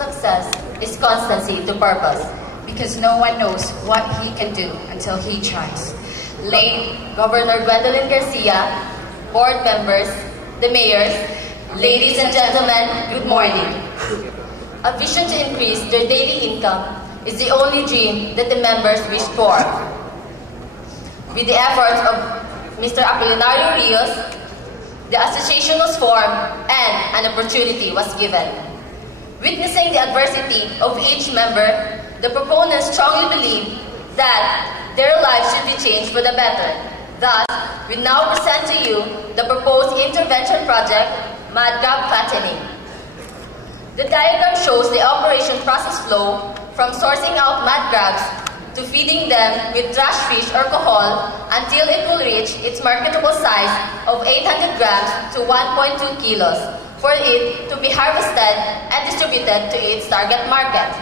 success is constancy to purpose, because no one knows what he can do until he tries. Late Governor Gwendolyn Garcia, board members, the mayors, ladies and gentlemen, good morning. A vision to increase their daily income is the only dream that the members wish for. With the efforts of Mr. Apolinario Rios, the association was formed and an opportunity was given. Witnessing the adversity of each member, the proponents strongly believe that their lives should be changed for the better. Thus, we now present to you the proposed intervention project, MADGAB fattening. The diagram shows the operation process flow from sourcing out mad crabs to feeding them with trash fish or kohol until it will reach its marketable size of 800 grams to 1.2 kilos for it to be harvested and distributed to its target market.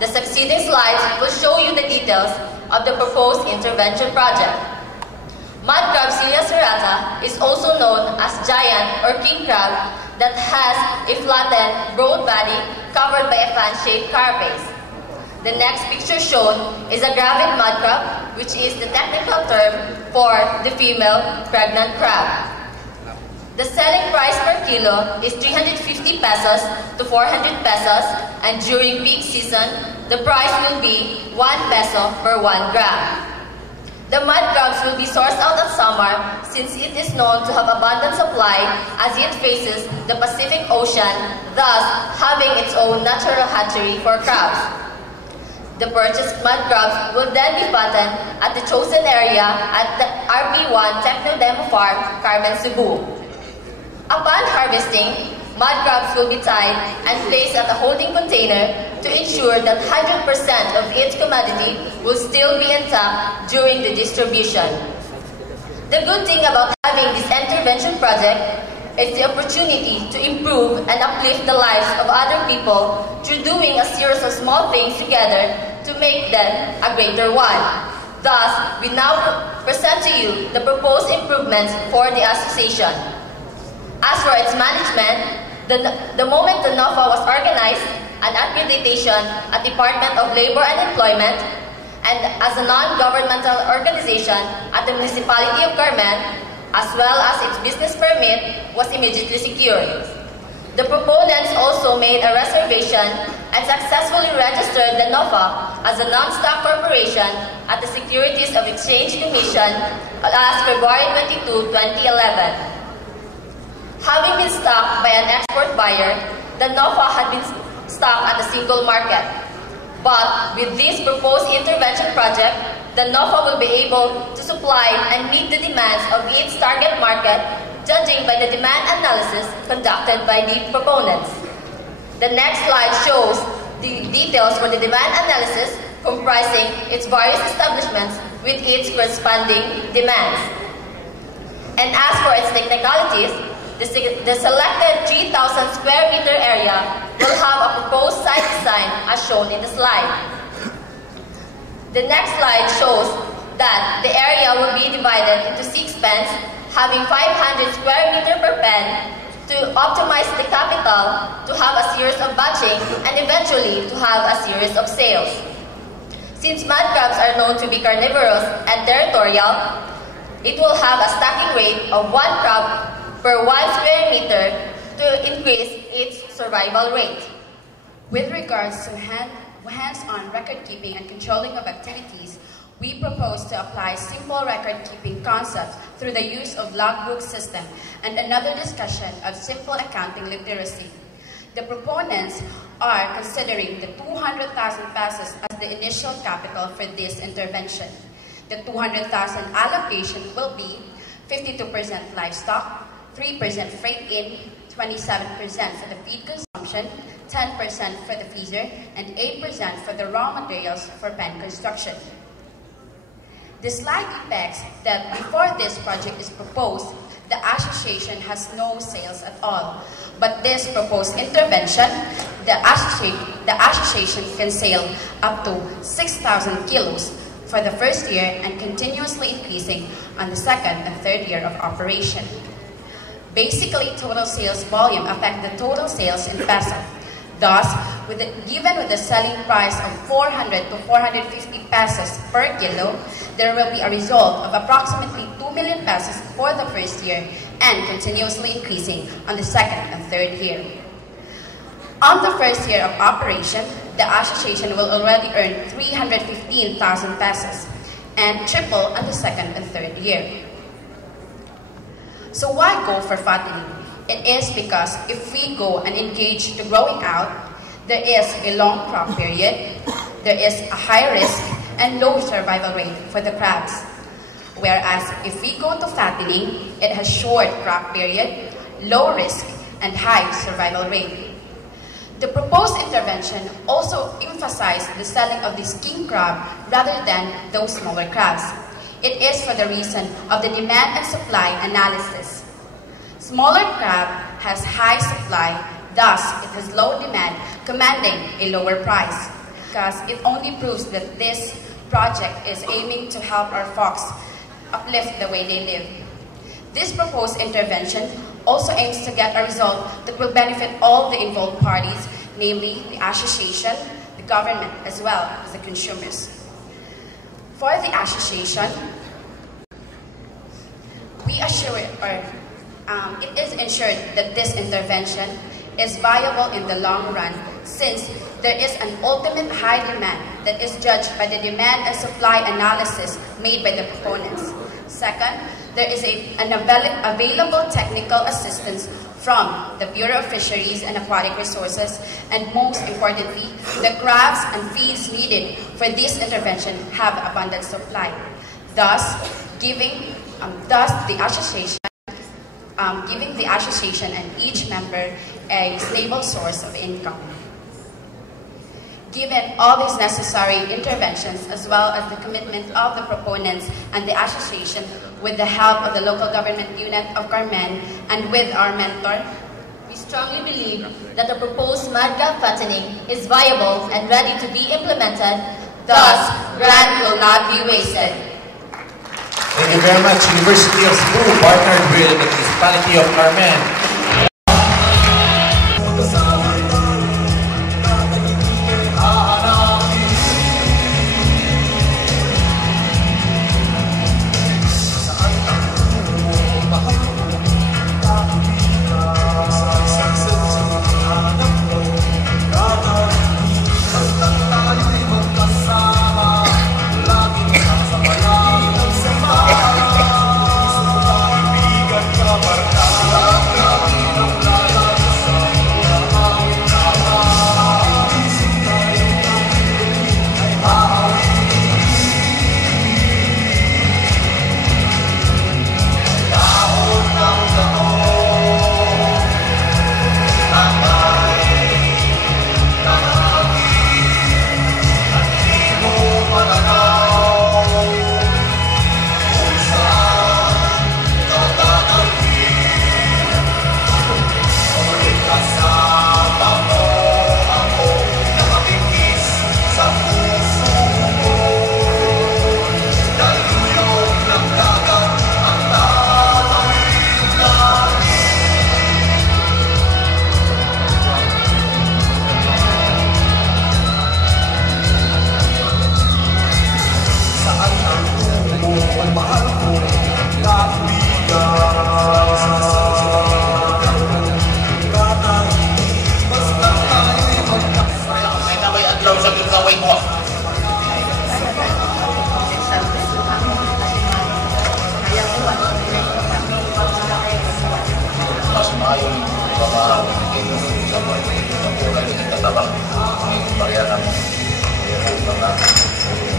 The succeeding slides will show you the details of the proposed intervention project. Mud crab Celia serrata is also known as giant or king crab that has a flattened, broad body covered by a fan-shaped carapace. The next picture shown is a gravid mud crab, which is the technical term for the female pregnant crab. The selling price per kilo is 350 pesos to 400 pesos, and during peak season, the price will be 1 peso per 1 gram. The mud crabs will be sourced out at summer since it is known to have abundant supply as it faces the Pacific Ocean, thus having its own natural hatchery for crabs. The purchased mud crabs will then be fattened at the chosen area at the RP1 Techno Demo Farm, Carmen, CEBU. Upon harvesting, mud crabs will be tied and placed at a holding container to ensure that 100% of its commodity will still be intact during the distribution. The good thing about having this intervention project is the opportunity to improve and uplift the lives of other people through doing a series of small things together to make them a greater one. Thus, we now present to you the proposed improvements for the association. As for its management, the moment the NOFA was organized, an accreditation at Department of Labor and Employment, and as a non-governmental organization at the Municipality of Carmen, as well as its business permit, was immediately secured. The proponents also made a reservation and successfully registered the NOFA as a non-stock corporation at the Securities of Exchange Commission last February 22, 2011. Having been stocked by an export buyer, the NOFA had been stocked at the single market. But with this proposed intervention project, the NOFA will be able to supply and meet the demands of its target market, judging by the demand analysis conducted by the proponents. The next slide shows the details for the demand analysis comprising its various establishments with its corresponding demands. And as for its technicalities, the selected 3,000 square meter area will have a proposed site design as shown in the slide. The next slide shows that the area will be divided into 6 pens, having 500 square meter per pen to optimize the capital to have a series of batching and eventually to have a series of sales. Since mud crabs are known to be carnivorous and territorial, it will have a stacking rate of 1 crab per 1 square meter to increase its survival rate. With regards to hands-on record-keeping and controlling of activities, we propose to apply simple record-keeping concepts through the use of logbook system and another discussion of simple accounting literacy. The proponents are considering the 200,000 pesos as the initial capital for this intervention. The 200,000 allocation will be 52% livestock, 3% freight in, 27% for the feed consumption, 10% for the freezer, and 8% for the raw materials for pen construction. The slide depicts that before this project is proposed, the association has no sales at all. But this proposed intervention, the association can sell up to 6,000 kilos for the first year and continuously increasing on the second and third year of operation. Basically, total sales volume affect the total sales in peso. Thus, given with the selling price of 400 to 450 pesos per kilo, there will be a result of approximately 2 million pesos for the first year and continuously increasing on the second and third year. On the first year of operation, the association will already earn 315,000 pesos and triple on the second and third year. So why go for fattening? It is because if we go and engage to growing out, there is a long crop period, there is a high risk and low survival rate for the crabs. Whereas if we go to fattening, it has short crop period, low risk, and high survival rate. The proposed intervention also emphasized the selling of this king crab rather than those smaller crabs. It is for the reason of the demand and supply analysis. Smaller crab has high supply, thus it has low demand, commanding a lower price. Because it only proves that this project is aiming to help our folks uplift the way they live. This proposed intervention also aims to get a result that will benefit all the involved parties, namely the association, the government, as well as the consumers. For the association, it is ensured that this intervention is viable in the long run, since there is an ultimate high demand that is judged by the demand and supply analysis made by the proponents. Second, there is an available technical assistance from the Bureau of Fisheries and Aquatic Resources, and most importantly, the crabs and feeds needed for this intervention have abundant supply, thus giving the association and each member a stable source of income. Given all these necessary interventions, as well as the commitment of the proponents and the association, with the help of the local government unit of Carmen and with our mentor, we strongly believe that the proposed madcap fattening is viable and ready to be implemented, thus grant will not be wasted. Thank you very much, University of CEBU, partnered with the Municipality of Carmen.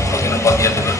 Pag-inapagyan nila.